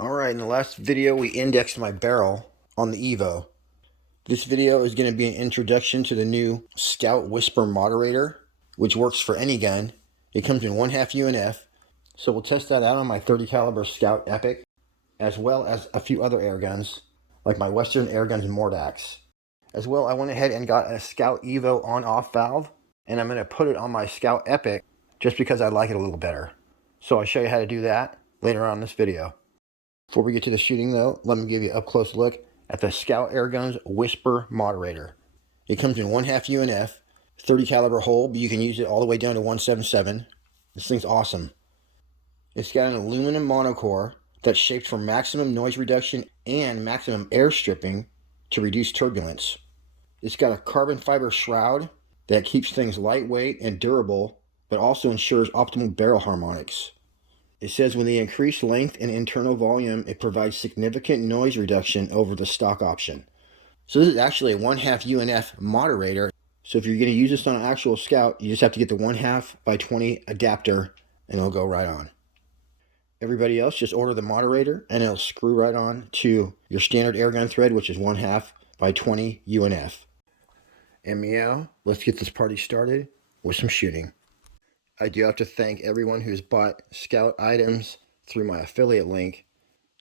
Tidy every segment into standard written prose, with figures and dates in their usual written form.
Alright, in the last video we indexed my barrel on the Evo. This video is going to be an introduction to the new Skout Whisper Moderator, which works for any gun. It comes in 1/2 UNF, so we'll test that out on my 30 caliber Skout Epic, as well as a few other air guns, like my Western Airguns Mordax. As well, I went ahead and got a Skout Evo on-off valve, and I'm going to put it on my Skout Epic just because I like it a little better. So I'll show you how to do that later on in this video. Before we get to the shooting though, let me give you an up-close look at the Skout Airguns Whisper Moderator. It comes in 1/2 UNF, 30 caliber hole, but you can use it all the way down to 177. This thing's awesome. It's got an aluminum monocore that's shaped for maximum noise reduction and maximum air stripping to reduce turbulence. It's got a carbon fiber shroud that keeps things lightweight and durable, but also ensures optimal barrel harmonics. It says when the increased length and internal volume, it provides significant noise reduction over the stock option. So this is actually a 1/2 UNF moderator. So if you're going to use this on an actual Skout, you just have to get the 1/2 by 20 adapter and it'll go right on. Everybody else just order the moderator and it'll screw right on to your standard airgun thread, which is 1/2 by 20 UNF. And meow, let's get this party started with some shooting. I do have to thank everyone who's bought Skout items through my affiliate link.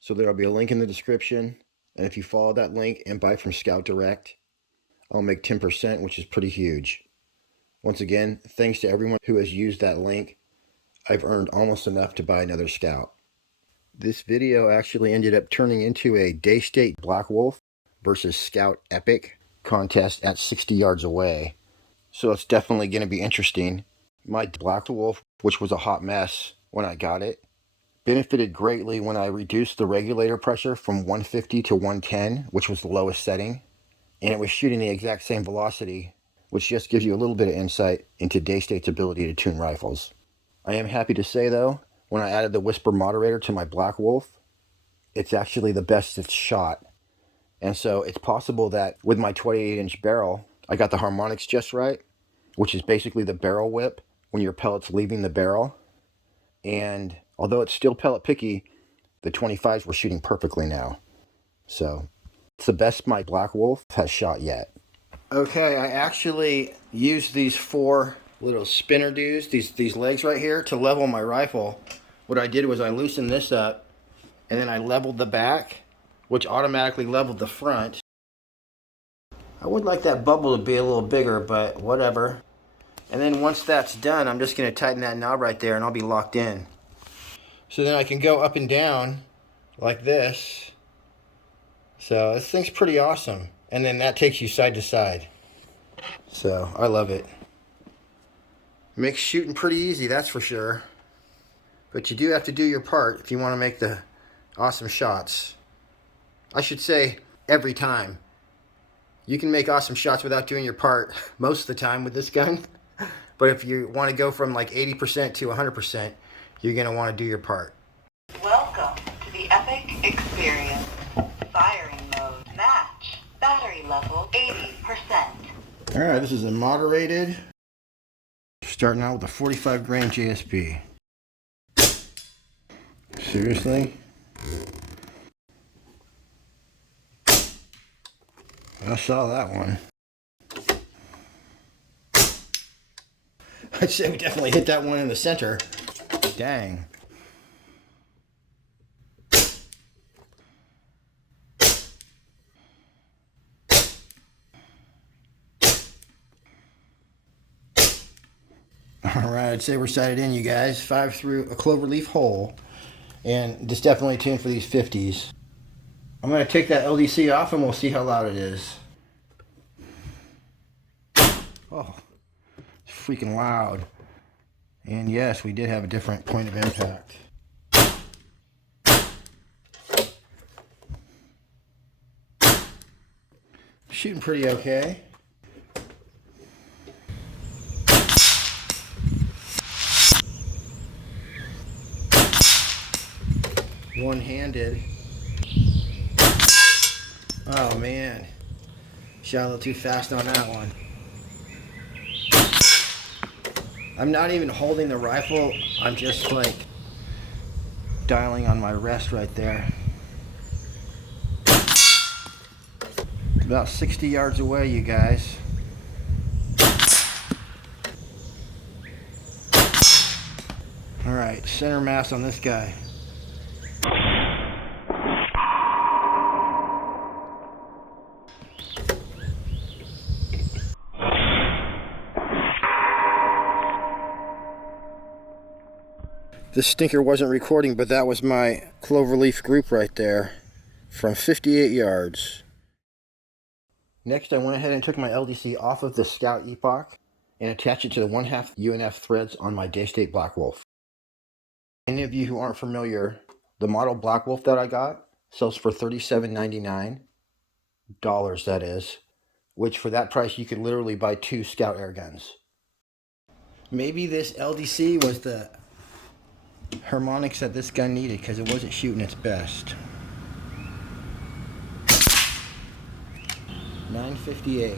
So there'll be a link in the description. And if you follow that link and buy from Skout Direct, I'll make 10%, which is pretty huge. Once again, thanks to everyone who has used that link. I've earned almost enough to buy another Skout. This video actually ended up turning into a Daystate blackwolf versus Skout Epic contest at 60 yards away. So it's definitely going to be interesting. My blackwolf, which was a hot mess when I got it, benefited greatly when I reduced the regulator pressure from 150 to 110, which was the lowest setting, and it was shooting the exact same velocity, which just gives you a little bit of insight into Daystate's ability to tune rifles. I am happy to say though, when I added the Whisper Moderator to my blackwolf, it's actually the best it's shot. And so it's possible that with my 28-inch barrel, I got the harmonics just right, which is basically the barrel whip when your pellet's leaving the barrel. And although it's still pellet picky, the 25s were shooting perfectly now. So it's the best my blackwolf has shot yet. Okay, I actually used these 4 little spinner dudes, these legs right here, to level my rifle. What I did was I loosened this up and then I leveled the back, which automatically leveled the front. I would like that bubble to be a little bigger, but whatever. And then once that's done, I'm just going to tighten that knob right there and I'll be locked in. So then I can go up and down like this. So this thing's pretty awesome. And then that takes you side to side. So I love it. Makes shooting pretty easy, that's for sure. But you do have to do your part if you want to make the awesome shots. I should say every time. You can make awesome shots without doing your part most of the time with this gun. But if you want to go from like 80% to 100%, you're going to want to do your part. Welcome to the Epic Experience. Firing mode. Match. Battery level 80%. Alright, this is a moderated. Starting out with a 45 grain JSP. Seriously? I saw that one. I'd say we definitely hit that one in the center. Dang. Alright, I'd say we're sighted in, you guys. 5 through a cloverleaf hole. And just definitely tuned for these 50s. I'm going to take that LDC off and we'll see how loud it is. Oh, it's freaking loud. And yes, we did have a different point of impact. Shooting pretty okay. One-handed. Oh man, shot a little too fast on that one. I'm not even holding the rifle, I'm just like dialing on my rest right there. About 60 yards away, you guys. Alright, center mass on this guy. This stinker wasn't recording, but that was my cloverleaf group right there from 58 yards. Next, I went ahead and took my LDC off of the Skout Epoch and attached it to the 1/2 UNF threads on my Daystate blackwolf. Any of you who aren't familiar, the model blackwolf that I got sells for $37.99, that is, which for that price you could literally buy 2 Skout Airguns. Maybe this LDC was the harmonics that this gun needed because it wasn't shooting its best. 958.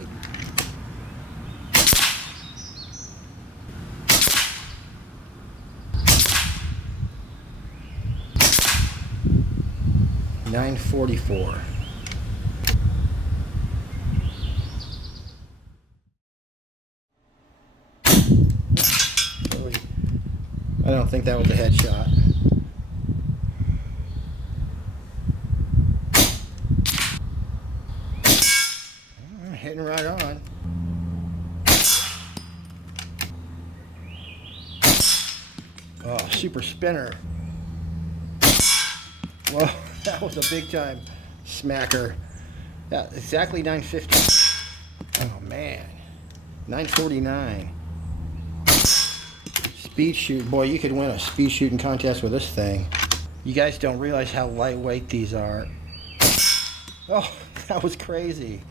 $944. I don't think that was a headshot. Hitting right on. Oh, super spinner. Whoa, that was a big time smacker. Yeah, exactly 950. Oh man, 949. Speed shoot, boy, you could win a speed shooting contest with this thing. You guys don't realize how lightweight these are. Oh, that was crazy.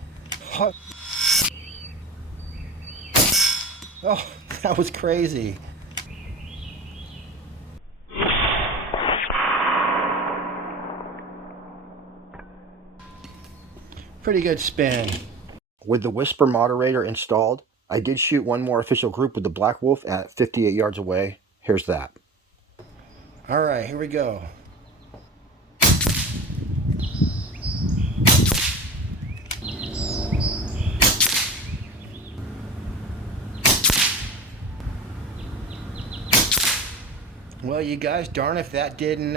Oh, that was crazy. Pretty good spin. With the Whisper Moderator installed, I did shoot one more official group with the blackwolf at 58 yards away. Here's that. All right, here we go. Well, you guys, darn if that didn't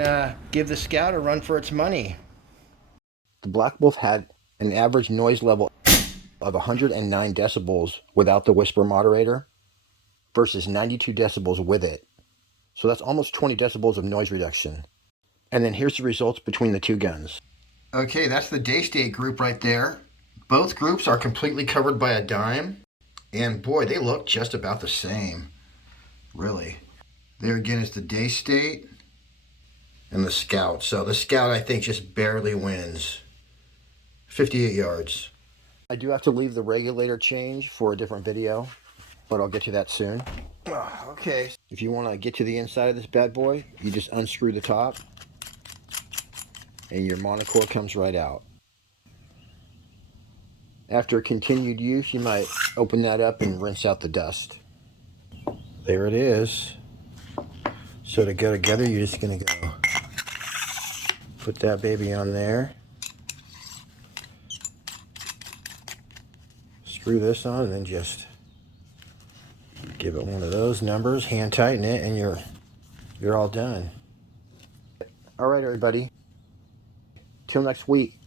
give the Skout a run for its money. The blackwolf had an average noise level of 109 decibels without the Whisper Moderator versus 92 decibels with it. So that's almost 20 decibels of noise reduction. And then here's the results between the two guns. Okay, that's the Daystate group right there. Both groups are completely covered by a dime. And boy, they look just about the same. Really. There again is the Daystate and the Skout. So the Skout, I think, just barely wins. 58 yards. I do have to leave the regulator change for a different video, but I'll get to that soon. Okay. If you want to get to the inside of this bad boy, you just unscrew the top and your monocore comes right out. After continued use, you might open that up and rinse out the dust. There it is. So to go together, you're just going to go put that baby on there. Screw this on and then just give it one of those numbers, hand tighten it, and you're all done. All right, everybody. Till next week.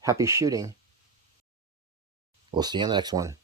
Happy shooting. We'll see you on the next one.